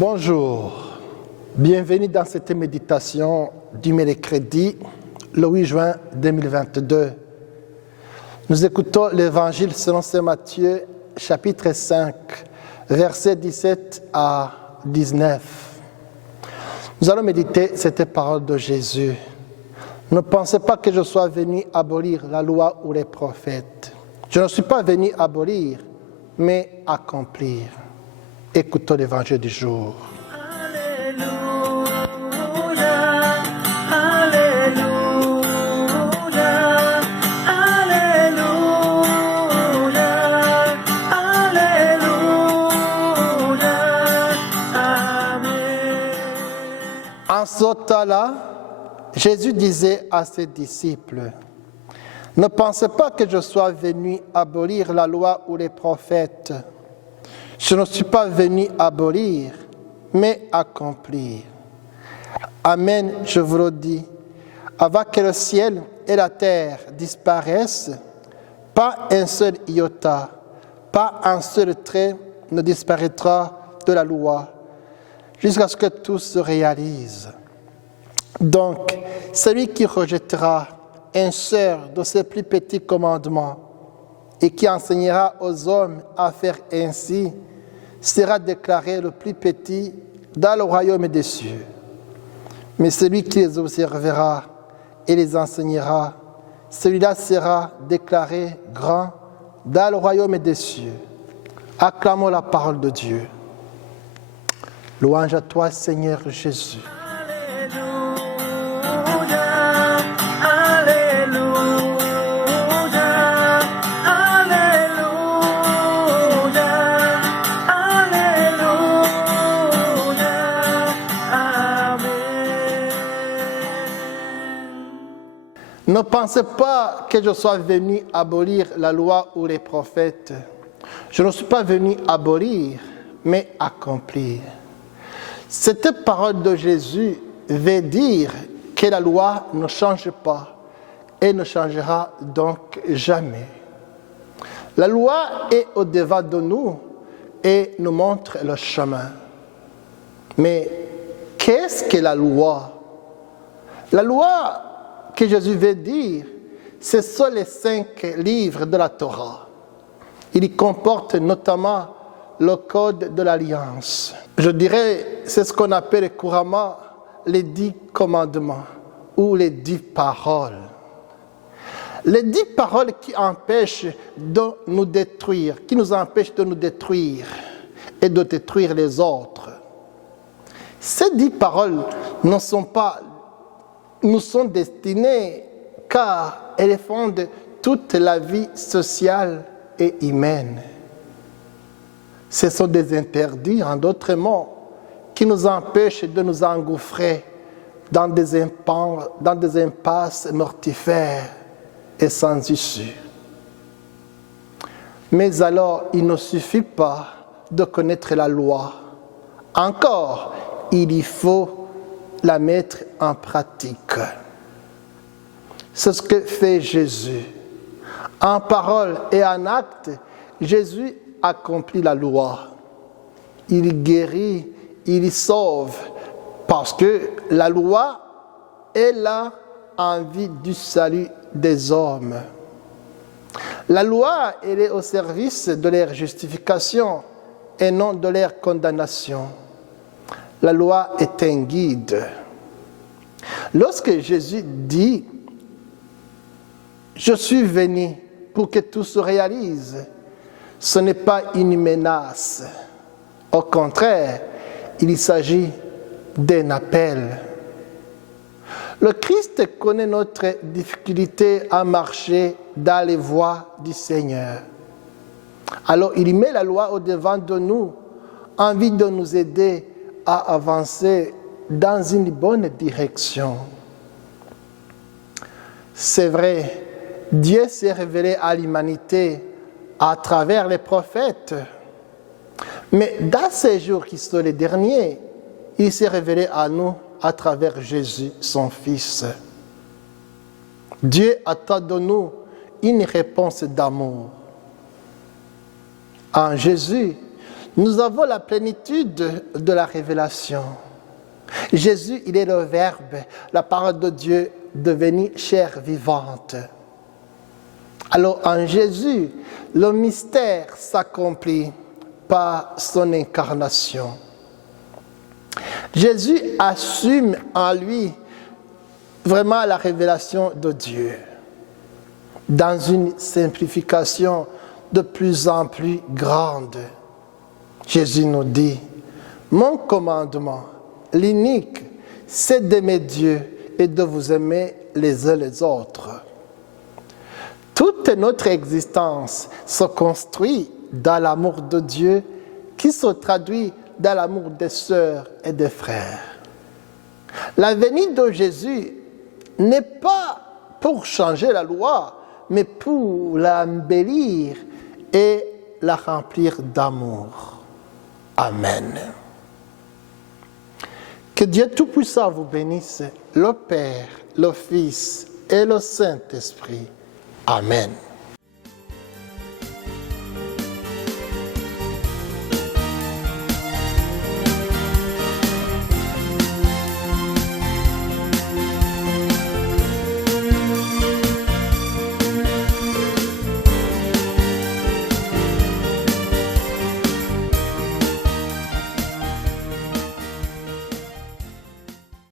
Bonjour, bienvenue dans cette méditation du mercredi, le 8 juin 2022. Nous écoutons l'Évangile selon saint Matthieu, chapitre 5, versets 17 à 19. Nous allons méditer cette parole de Jésus. Ne pensez pas que je sois venu abolir la loi ou les prophètes. Je ne suis pas venu abolir, mais accomplir. Écoutons l'Évangile du jour. Alléluia, Alléluia, Alléluia, Alléluia, Amen. En ce temps-là, Jésus disait à ses disciples, « Ne pensez pas que je sois venu abolir la loi ou les prophètes. Je ne suis pas venu abolir, mais accomplir. Amen, je vous le dis, avant que le ciel et la terre disparaissent, pas un seul iota, pas un seul trait ne disparaîtra de la loi, jusqu'à ce que tout se réalise. Donc, celui qui rejettera un seul de ces plus petits commandements et qui enseignera aux hommes à faire ainsi, sera déclaré le plus petit dans le royaume des cieux. Mais celui qui les observera et les enseignera, celui-là sera déclaré grand dans le royaume des cieux. Acclamons la parole de Dieu. Louange à toi, Seigneur Jésus. Ne pensez pas que je sois venu abolir la loi ou les prophètes. Je ne suis pas venu abolir, mais accomplir. Cette parole de Jésus veut dire que la loi ne change pas et ne changera donc jamais. La loi est au-devant de nous et nous montre le chemin. Mais qu'est-ce que la loi? La loi que Jésus veut dire, ce sont les 5 livres de la Torah. Il comporte notamment le code de l'alliance. Je dirais, c'est ce qu'on appelle couramment les 10 commandements ou les 10 paroles. Les 10 paroles qui empêchent de nous détruire, qui nous empêchent de nous détruire et de détruire les autres. Ces 10 paroles ne sont pas nous sont destinées car elles fondent toute la vie sociale et humaine. Ce sont des interdits, en d'autres mots, qui nous empêchent de nous engouffrer dans des impasses mortifères et sans issue. Mais alors, il ne suffit pas de connaître la loi. Encore, il y faut la mettre en pratique. C'est ce que fait Jésus. En parole et en acte, Jésus accomplit la loi. Il guérit, il sauve, parce que la loi est là en vue du salut des hommes. La loi, elle est au service de leur justification et non de leur condamnation. La loi est un guide. Lorsque Jésus dit « Je suis venu pour que tout se réalise », ce n'est pas une menace. Au contraire, il s'agit d'un appel. Le Christ connaît notre difficulté à marcher dans les voies du Seigneur. Alors il met la loi au-devant de nous, en vue de nous aider à avancer dans une bonne direction. C'est vrai, Dieu s'est révélé à l'humanité à travers les prophètes. Mais dans ces jours qui sont les derniers, il s'est révélé à nous à travers Jésus, son Fils. Dieu attend de nous une réponse d'amour. En Jésus, Nous avons la plénitude de la révélation. Jésus, il est le Verbe, la parole de Dieu devenue chair vivante. Alors en Jésus, le mystère s'accomplit par son incarnation. Jésus assume en lui vraiment la révélation de Dieu dans une simplification de plus en plus grande. Jésus nous dit, mon commandement, l'unique, c'est d'aimer Dieu et de vous aimer les uns les autres. Toute notre existence se construit dans l'amour de Dieu qui se traduit dans l'amour des sœurs et des frères. La venue de Jésus n'est pas pour changer la loi, mais pour l'embellir et la remplir d'amour. Amen. Que Dieu Tout-Puissant vous bénisse, le Père, le Fils et le Saint-Esprit. Amen.